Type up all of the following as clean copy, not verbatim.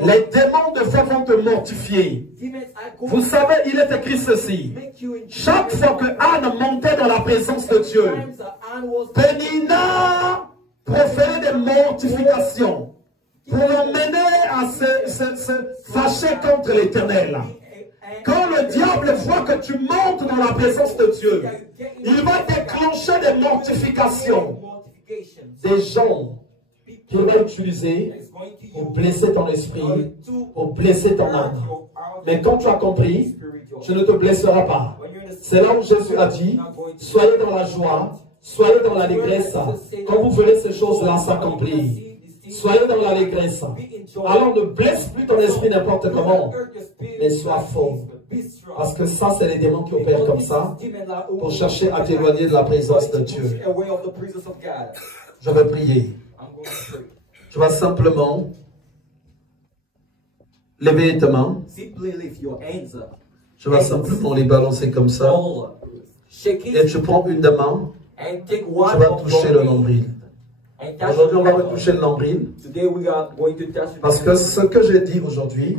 Les démons de foi vont te mortifier. Vous savez, il est écrit ceci. Chaque fois que Anne montait dans la présence de Dieu, Pénina proférait des mortifications pour l'emmener à se fâcher contre l'Éternel. Quand le diable voit que tu montes dans la présence de Dieu, il va déclencher des mortifications. Des gens qui vont utiliser pour blesser ton esprit, pour blesser ton âme. Mais quand tu as compris, tu ne te blesseras pas. C'est là où Jésus a dit, soyez dans la joie, soyez dans l'allégresse, quand vous verrez ces choses-là s'accomplir. Soyez dans l'allégresse. Alors ne blesse plus ton esprit n'importe comment, mais sois fort. Parce que ça, c'est les démons qui opèrent comme ça, pour chercher à t'éloigner de la présence de Dieu. Je vais prier. Tu vas simplement lever tes mains. Tu vas simplement les balancer comme ça. Et tu prends une des mains. Tu vas toucher le nombril. Aujourd'hui, on va retoucher le nombril. Parce que ce que j'ai dit aujourd'hui,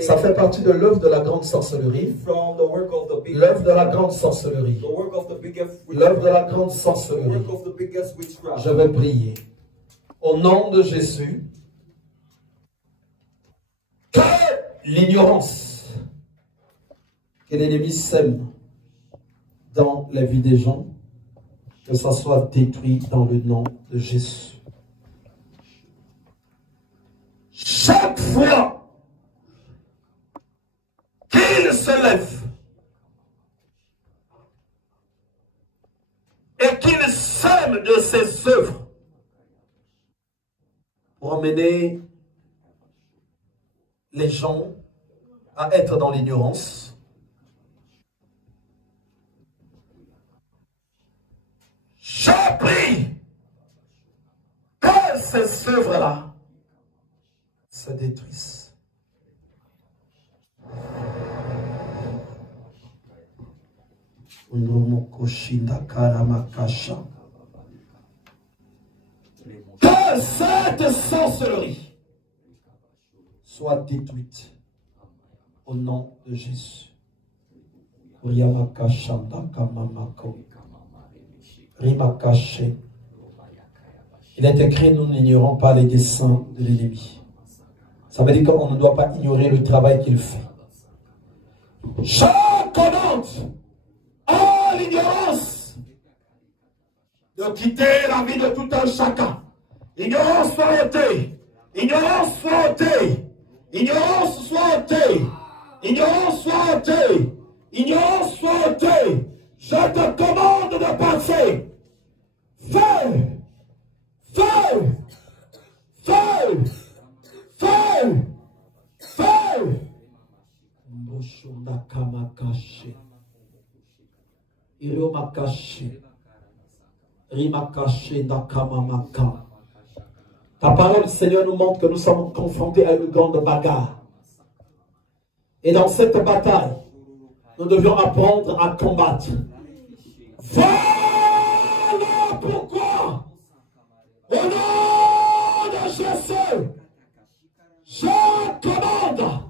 ça fait partie de l'œuvre de la grande sorcellerie. L'œuvre de la grande sorcellerie. L'œuvre de la grande sorcellerie. Je vais prier. Au nom de Jésus, que l'ignorance que l'ennemi sème dans la vie des gens, que ça soit détruit dans le nom de Jésus. Chaque fois qu'il se lève et qu'il sème de ses œuvres pour emmener les gens à être dans l'ignorance, je prie que ces œuvres-là se détruisent. Que cette sorcellerie soit détruite au nom de Jésus. Il est écrit, nous n'ignorons pas les desseins de l'ennemi. Ça veut dire qu'on ne doit pas ignorer le travail qu'il fait. Je commande à l'ignorance de quitter la vie de tout un chacun. Ignorance soit ôtée. Ignorance soit ôtée. Ignorance soit ôtée. Ignorance soit ôtée. Ignorance soit ôtée. Je te commande de passer. Feu! Feu! Feu! Feu! Feu! Ta parole, Seigneur, nous montre que nous sommes confrontés à une grande bagarre. Et dans cette bataille, nous devions apprendre à combattre. Voilà pourquoi, au nom de Jésus, je commande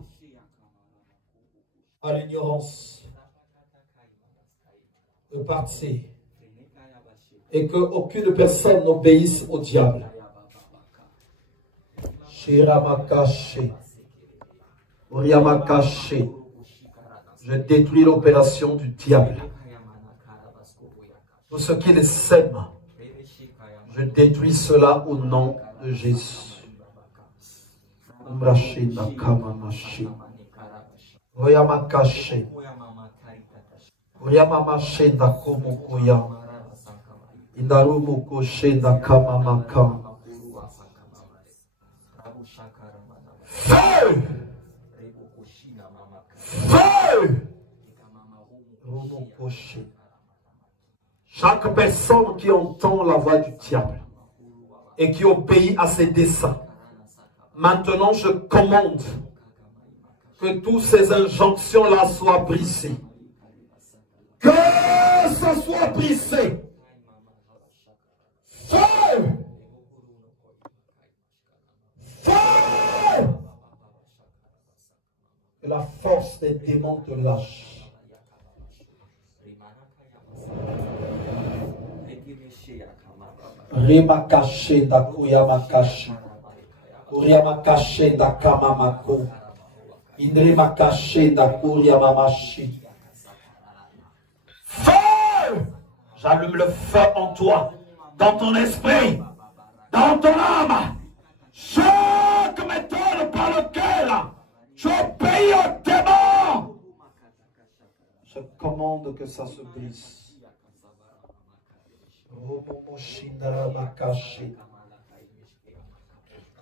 à l'ignorance de partir et qu'aucune personne n'obéisse au diable. Je détruis l'opération du diable. Tout ce qu'il sème, je détruis cela au nom de Jésus. Feu! Feu! Chaque personne qui entend la voix du diable et qui obéit à ses desseins, maintenant je commande que toutes ces injonctions-là soient brisées. Que ça soit brisé. Feu! Feu! Que la force des démons te lâche. Remakache da kuyamakashi. Kuriamakache da kamamako. Indrimakache da kuriamamashi. Feu! J'allume le feu en toi, dans ton esprit, dans ton âme. Chaque méthode par laquelle tu obéis au démon. Je commande que ça se brise.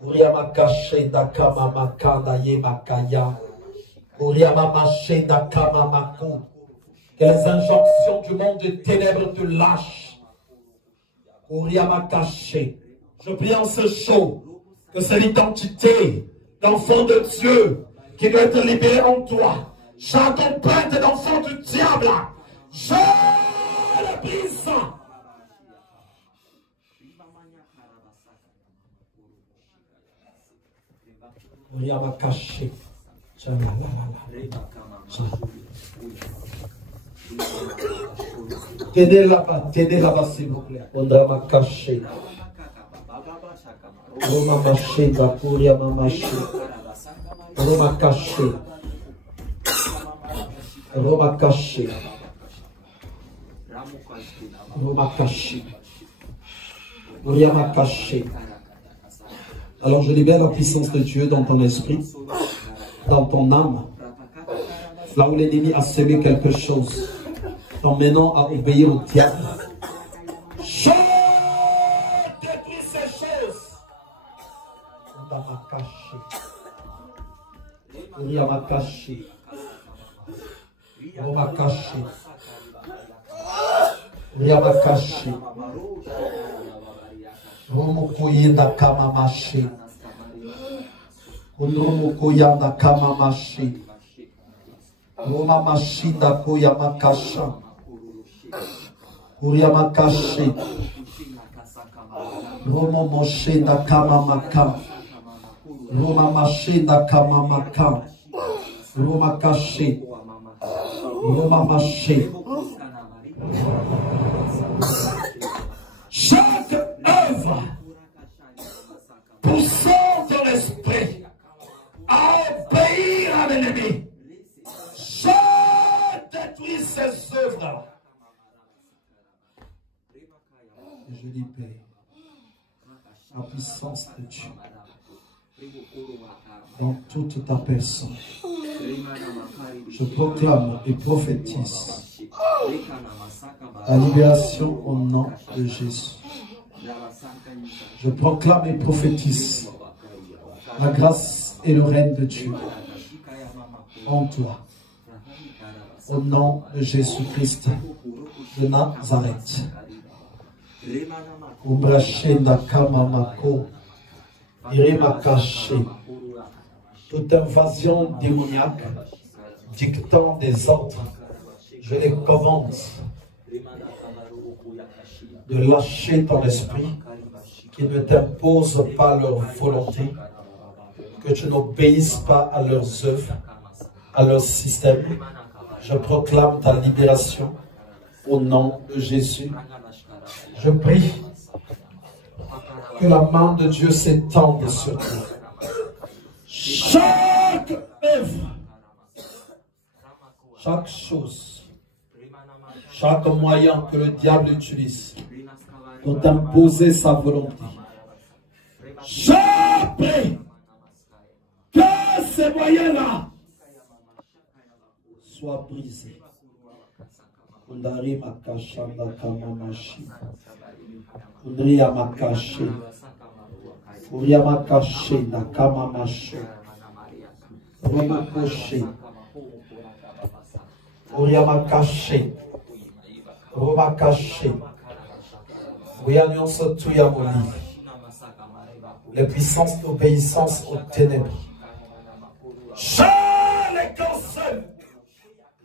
Kuriamakache da kamamakanda yemakaya. Kuriamamache da kamamako. Que les injonctions du monde des ténèbres te lâchent. Je prie en ce show que c'est l'identité d'enfant de Dieu qui doit être libérée en toi. Chaque empreinte d'enfant du diable, je le brise. Tenez là-bas s'il vous plaît. On doit m'a caché. On m'a caché, Bakuria m'a caché. On m'a caché. On m'a caché. On m'a caché. On m'a caché. Alors je libère la puissance de Dieu dans ton esprit, dans ton âme. Là où l'ennemi a semé quelque chose, t'emmenant à obéir au diable. Je détruis ces choses. On va m'a caché. On va m'a caché. On va m'a caché. On va m'a caché. Romokoyenda kama maché. Romokoyenda kama maché. Roma mashinda kuya makasha. Kuya makashi. Roma moshinda kama maka. Roma mashinda kama maka. Roma kashi. Roma mashi. Chaque œuvre poussant ton esprit à obéir à l'ennemi. Je détruis ces œuvres. Et je libère la puissance de Dieu dans toute ta personne. Je proclame et prophétise la libération au nom de Jésus. Je proclame et prophétise la grâce et le règne de Dieu en toi. Au nom de Jésus-Christ de Nazareth. Toute invasion démoniaque dictant des ordres, je les commande de lâcher ton esprit, qui ne t'impose pas leur volonté, que tu n'obéisses pas à leurs œuvres, à leur système. Je proclame ta libération au nom de Jésus. Je prie que la main de Dieu s'étende sur toi. Chaque œuvre, chaque chose, chaque moyen que le diable utilise pour t'imposer sa volonté, je prie que ces moyens-là soient brisés. Undari makashanda kamamashi. Undriya makashi. Uriya makashi na kamamashi. Romakoshi. Uriya makashi. Romakashi. Oui, annonce tout Yamoli. Les puissances d'obéissance aux ténèbres. Je les cancelle.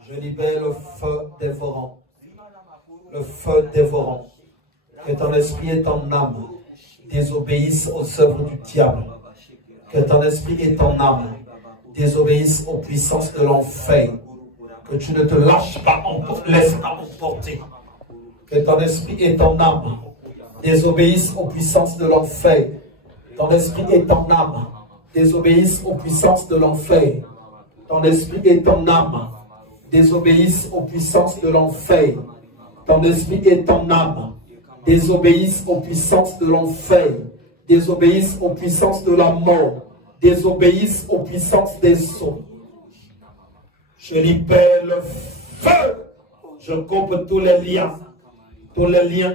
Je libère le feu dévorant. Le feu dévorant. Que ton esprit et ton âme désobéissent aux œuvres du diable. Que ton esprit et ton âme désobéissent aux puissances de l'enfer. Que tu ne te lâches pas, laisse pas emporter. Que ton esprit et ton âme désobéissent aux puissances de l'enfer. Ton esprit et ton âme désobéissent aux puissances de l'enfer. Ton esprit et ton âme désobéissent aux puissances de l'enfer. Ton esprit et ton âme désobéissent aux puissances de l'enfer, désobéissent aux puissances de la mort, désobéissent aux puissances des sceaux. Je libère le feu. Je coupe tous les liens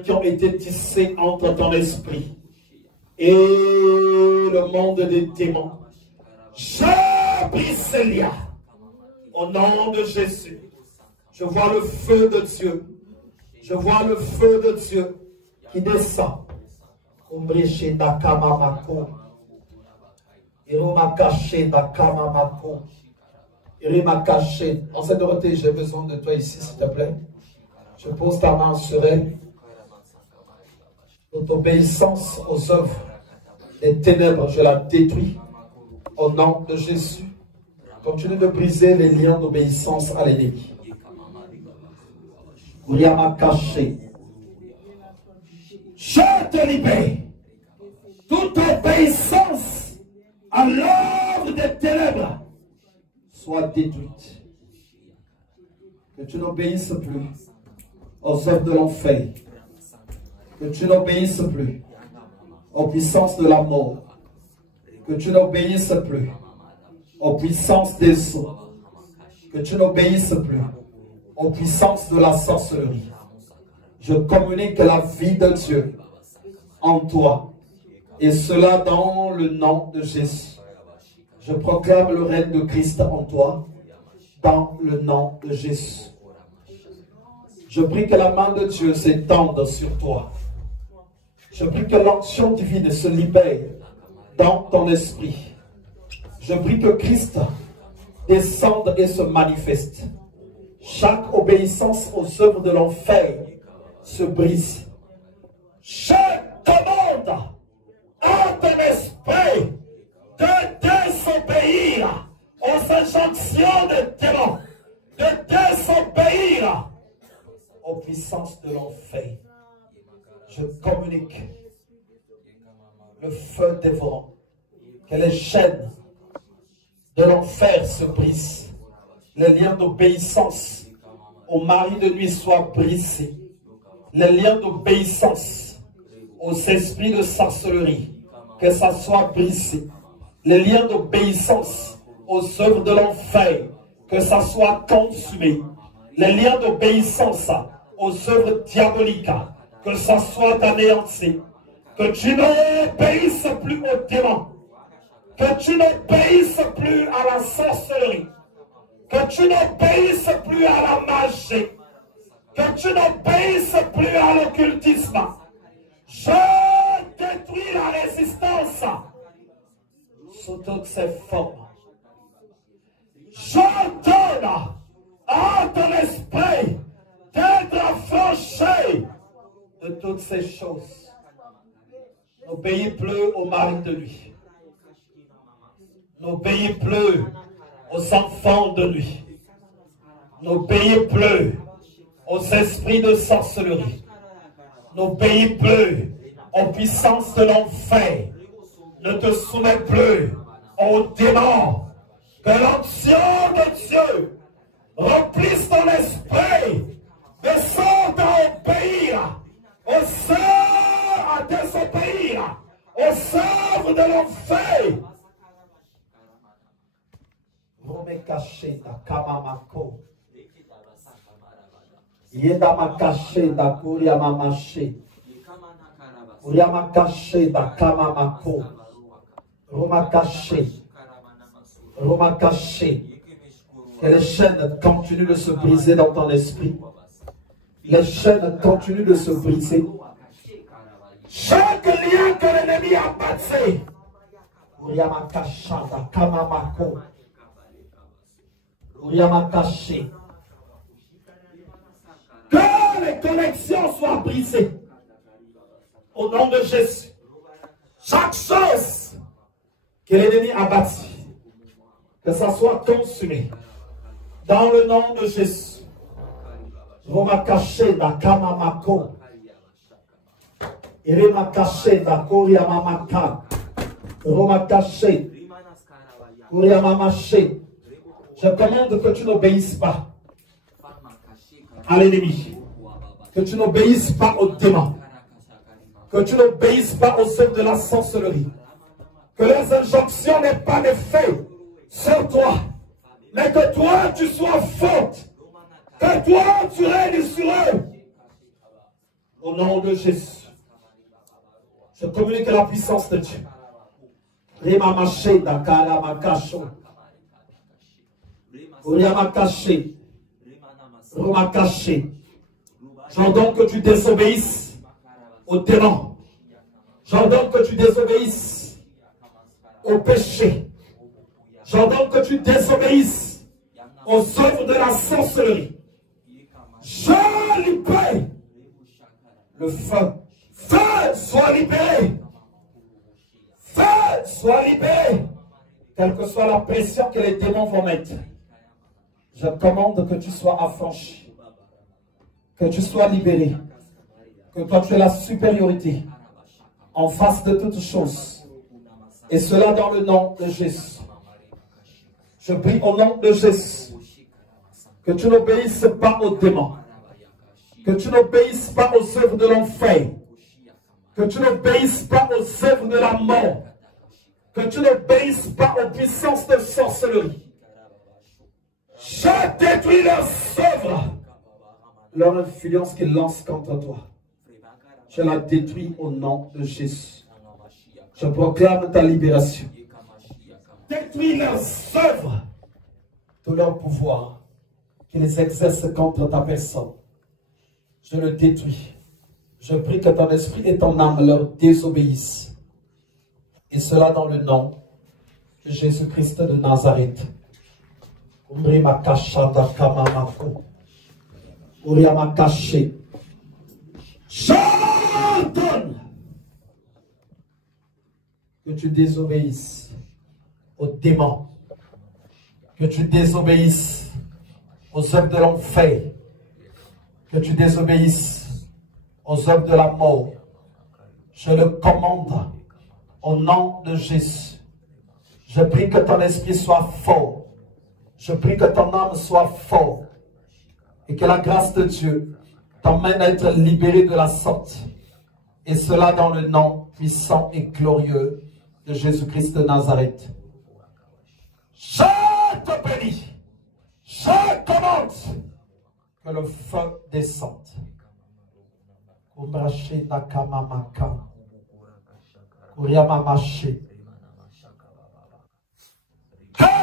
qui ont été tissés entre ton esprit et le monde des démons. Je brise ces liens au nom de Jésus. Je vois le feu de Dieu. Je vois le feu de Dieu qui descend. Enseigne Dorothée, j'ai besoin de toi ici, s'il te plaît. Je pose ta main sur elle. Toute obéissance aux œuvres des ténèbres, je la détruis au nom de Jésus. Continue de briser les liens d'obéissance à l'ennemi. Je te libère. Toute obéissance à l'œuvre des ténèbres soit détruite. Que tu n'obéisses plus aux œuvres de l'enfer. Que tu n'obéisses plus aux puissances de la mort. Que tu n'obéisses plus aux puissances des sceaux. Que tu n'obéisses plus aux puissances de la sorcellerie. Je communique la vie de Dieu en toi. Et cela dans le nom de Jésus. Je proclame le règne de Christ en toi, dans le nom de Jésus. Je prie que la main de Dieu s'étende sur toi. Je prie que l'onction divine se libère dans ton esprit. Je prie que Christ descende et se manifeste. Chaque obéissance aux œuvres de l'enfer se brise. Je commande à ton esprit de désobéir aux injonctions des démons, de désobéir aux puissances de l'enfer. Je communique le feu dévorant, que les chaînes de l'enfer se brisent, les liens d'obéissance au mari de nuit soient brisés, les liens d'obéissance aux esprits de sorcellerie, que ça soit brisé, les liens d'obéissance aux œuvres de l'enfer, que ça soit consumé, les liens d'obéissance aux œuvres diaboliques, que ça soit anéanti, que tu n'obéisses plus aux démons, que tu n'obéisses plus à la sorcellerie, que tu n'obéisses plus à la magie, que tu n'obéisses plus à l'occultisme. Je détruis la résistance sous toutes ses formes. J'ordonne à ton esprit d'être affranchi de toutes ces choses. N'obéis plus au mari de lui. N'obéis plus aux enfants de lui. N'obéis plus aux esprits de sorcellerie. N'obéis plus aux puissances de l'enfer. Ne te soumets plus aux démons. Que l'onction de Dieu remplisse ton esprit. Descends à obéir aux œuvres, à désobéir aux œuvres de l'enfer. Romekache da kamamako. Yedamakache da kuriamamache. Uriamakache da kamamako. Romakache. Romakache. Que les chaînes continuent de se briser dans ton esprit. Les chaînes continuent de se briser. Chaque lien que l'ennemi a bâti. Uriamakacha da kamamako. Uriamakache. Que les connexions soient brisées. Au nom de Jésus. Chaque chose que l'ennemi a bâtie, Que ça soit consumé. Dans le nom de Jésus. Roma caché da kamamako. Irema caché da koriamamaka. Roma caché. Koriamamaché. Je commande que tu n'obéisses pas à l'ennemi. Que tu n'obéisses pas aux démons. Que tu n'obéisses pas aux œuvres de la sorcellerie. Que leurs injonctions n'aient pas d'effet sur toi. Mais que toi, tu sois forte. Que toi, tu règnes sur eux. Au nom de Jésus. Je communique la puissance de Dieu. Rimamaché dakara makasho. Uriamakaché. Rumakaché. J'ordonne que tu désobéisses aux démons. J'ordonne que tu désobéisses au péché. J'ordonne que tu désobéisses aux œuvres de la sorcellerie. Je libère le feu. Feu soit libéré. Feu soit libéré. Quelle que soit la pression que les démons vont mettre. Je commande que tu sois affranchi. Que tu sois libéré. Que toi tu aies la supériorité en face de toutes choses. Et cela dans le nom de Jésus. Je prie au nom de Jésus que tu n'obéisses pas aux démons. Que tu n'obéisses pas aux œuvres de l'enfer. Que tu n'obéisses pas aux œuvres de la mort. Que tu n'obéisses pas aux puissances de sorcellerie. Je détruis leurs œuvres. Leur influence qu'ils lancent contre toi. Je la détruis au nom de Jésus. Je proclame ta libération. Détruis leurs œuvres. Tout leur pouvoir qu'ils exercent contre ta personne. Je le détruis. Je prie que ton esprit et ton âme leur désobéissent. Et cela dans le nom de Jésus-Christ de Nazareth. J'ordonne que tu désobéisses aux démons, que tu désobéisses aux œuvres de l'enfer, que tu désobéisses aux œuvres de la mort. Je le commande au nom de Jésus. Je prie que ton esprit soit fort. Je prie que ton âme soit forte et que la grâce de Dieu t'emmène à être libéré de la sorte. Et cela dans le nom puissant et glorieux de Jésus-Christ de Nazareth. Je te bénis. Je commande que le feu descende. Que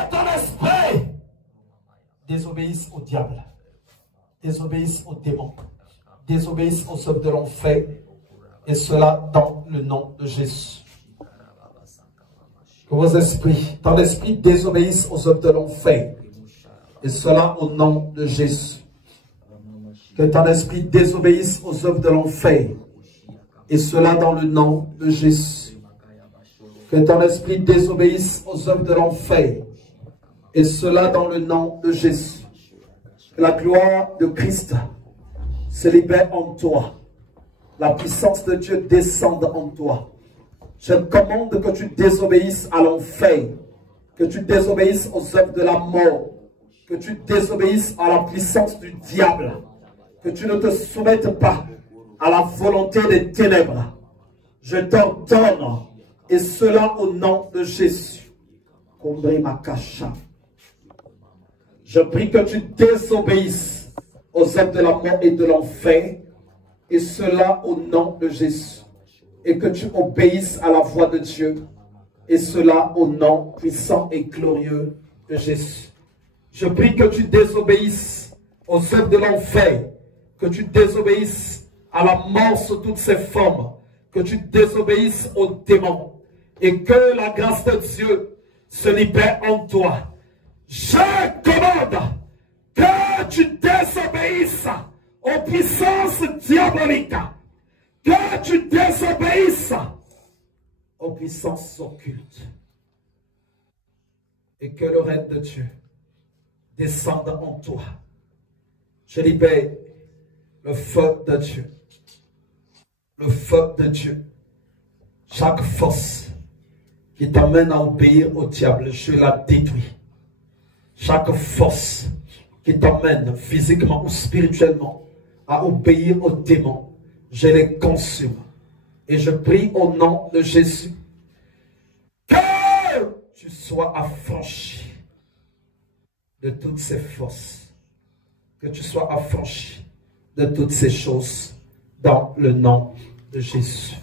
ton esprit désobéisse au diable, désobéisse aux démons, désobéisse aux œuvres de l'enfer, et cela dans le nom de Jésus. Que vos esprits, ton esprit désobéisse aux œuvres de l'enfer, et cela au nom de Jésus. Que ton esprit désobéisse aux œuvres de l'enfer, et cela dans le nom de Jésus. Que ton esprit désobéisse aux œuvres de l'enfer, et cela dans le nom de Jésus. Que la gloire de Christ se libère en toi. La puissance de Dieu descende en toi. Je commande que tu désobéisses à l'enfer, que tu désobéisses aux œuvres de la mort, que tu désobéisses à la puissance du diable, que tu ne te soumettes pas à la volonté des ténèbres. Je t'ordonne, et cela au nom de Jésus. Je prie que tu désobéisses aux œuvres de la mort et de l'enfer, et cela au nom de Jésus. Et que tu obéisses à la voix de Dieu, et cela au nom puissant et glorieux de Jésus. Je prie que tu désobéisses aux œuvres de l'enfer, que tu désobéisses à la mort sous toutes ses formes, que tu désobéisses aux démons, et que la grâce de Dieu se libère en toi. Je commande que tu désobéisses aux puissances diaboliques, que tu désobéisses aux puissances occultes. et que le règne de Dieu descende en toi. Je libère le feu de Dieu. Le feu de Dieu. Chaque force qui t'amène à obéir au diable, je la détruis. Chaque force qui t'amène physiquement ou spirituellement à obéir aux démons, je les consume. Et je prie au nom de Jésus que tu sois affranchi de toutes ces forces, que tu sois affranchi de toutes ces choses dans le nom de Jésus.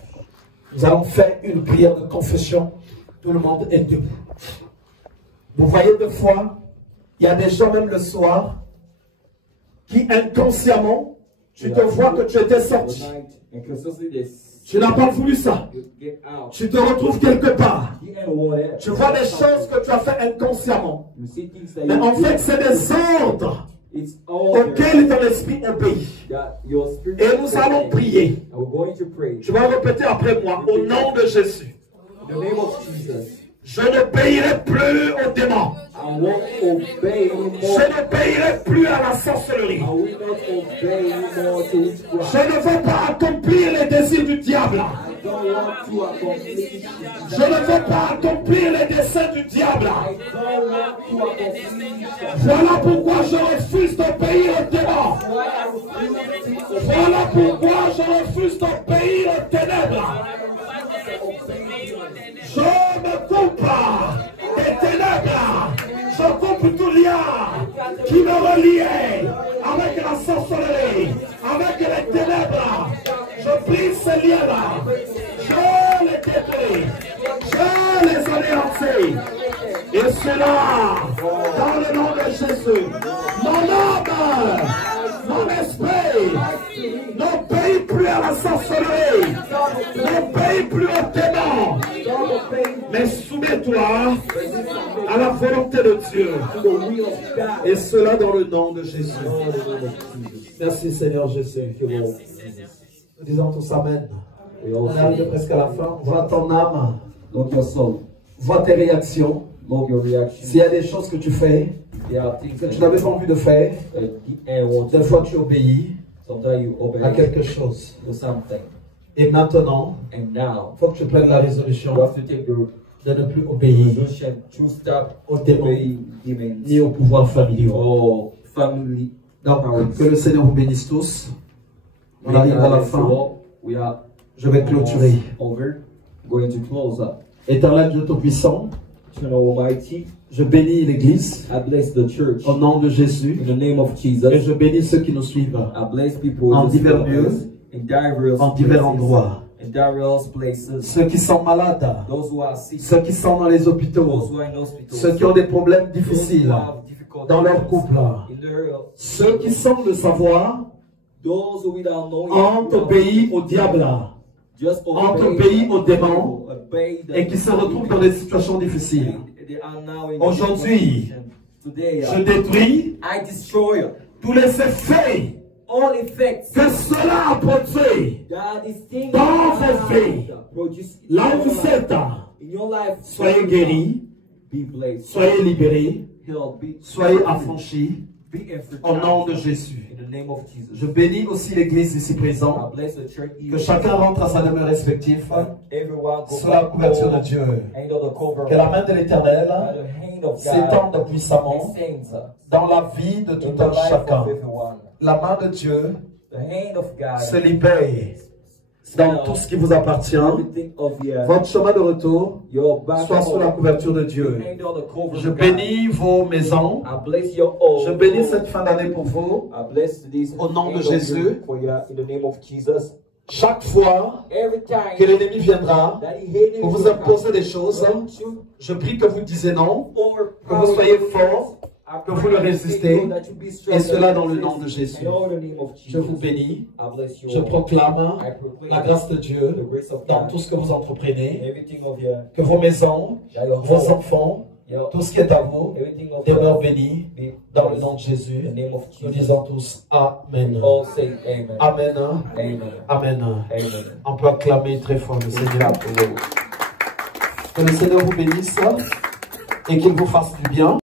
Nous allons faire une prière de confession. Tout le monde est debout. Vous voyez deux fois, il y a des gens même le soir qui inconsciemment, tu te vois que tu étais sorti. Tu n'as pas voulu ça. Tu te retrouves quelque part. Tu vois des choses que tu as fait inconsciemment. Mais en fait, c'est des ordres auxquels ton esprit obéit. Et nous allons prier. Tu vas répéter après moi, au nom de Jésus. Je n'obéirai plus aux démons. Je n'obéirai plus à la sorcellerie. Je ne veux pas accomplir les désirs du diable. Je ne veux pas accomplir les desseins du diable. Voilà pourquoi je refuse d'obéir aux démons. Voilà pourquoi je refuse d'obéir aux ténèbres. Je me coupe des ténèbres. Je coupe tout lien qui me reliait avec la sorcellerie, avec les ténèbres. Je brise ces liens-là. Je les détruis. Je les anéantis. Et cela, dans le nom de Jésus, mon âme, mon esprit, n'obéit plus à la sorcellerie, n'obéit plus au démon, mais soumets-toi à la volonté de Dieu. Et cela dans le nom de Jésus. Merci Seigneur Jésus. Nous disons tous Amen. On arrive presque à la fin. Vois ton âme. Vois tes réactions. S'il y a des choses que tu fais, que tu n'avais pas envie de faire, des fois tu obéis à quelque chose. Et maintenant, il faut que tu prennes la résolution de ne plus obéir aux démons ni aux pouvoirs familiaux. Donc, que le Seigneur vous bénisse tous. On arrive à la fin. Je vais clôturer. Éternel Dieu Tout-Puissant, je bénis l'Église au nom de Jésus et je bénis ceux qui nous suivent en divers lieux, en divers endroits. Ceux qui sont malades, ceux qui sont dans les hôpitaux, ceux qui ont des problèmes difficiles dans leur couple, ceux qui semblent le savoir ont obéi au diable, ont obéi aux démons et qui se retrouvent dans des situations difficiles. Aujourd'hui, je détruis tous les effets que cela a produit dans vos vies. Là où vous êtes, soyez guéris, soyez libérés, soyez affranchis au nom de Jésus. Je bénis aussi l'église ici présente, que chacun rentre à sa demeure respective sous la couverture de Dieu. Que la main de l'Éternel s'étende puissamment dans la vie de tout un chacun. La main de Dieu se libère dans tout ce qui vous appartient. Votre chemin de retour soit sous la couverture de Dieu. Je bénis vos maisons. Je bénis cette fin d'année pour vous. Au nom de Jésus. Chaque fois que l'ennemi viendra pour vous imposer des choses, je prie que vous disiez non, que vous soyez forts, que vous le résistez, et cela dans le nom de Jésus. Je vous bénis, je proclame la grâce de Dieu dans tout ce que vous entreprenez, que vos maisons, vos enfants, tout ce qui est à vous, demeure béni dans le nom de Jésus. Nous disons tous Amen. Amen. Amen. On peut acclamer très fort le Seigneur. Que le Seigneur vous bénisse. et qu'il vous fasse du bien.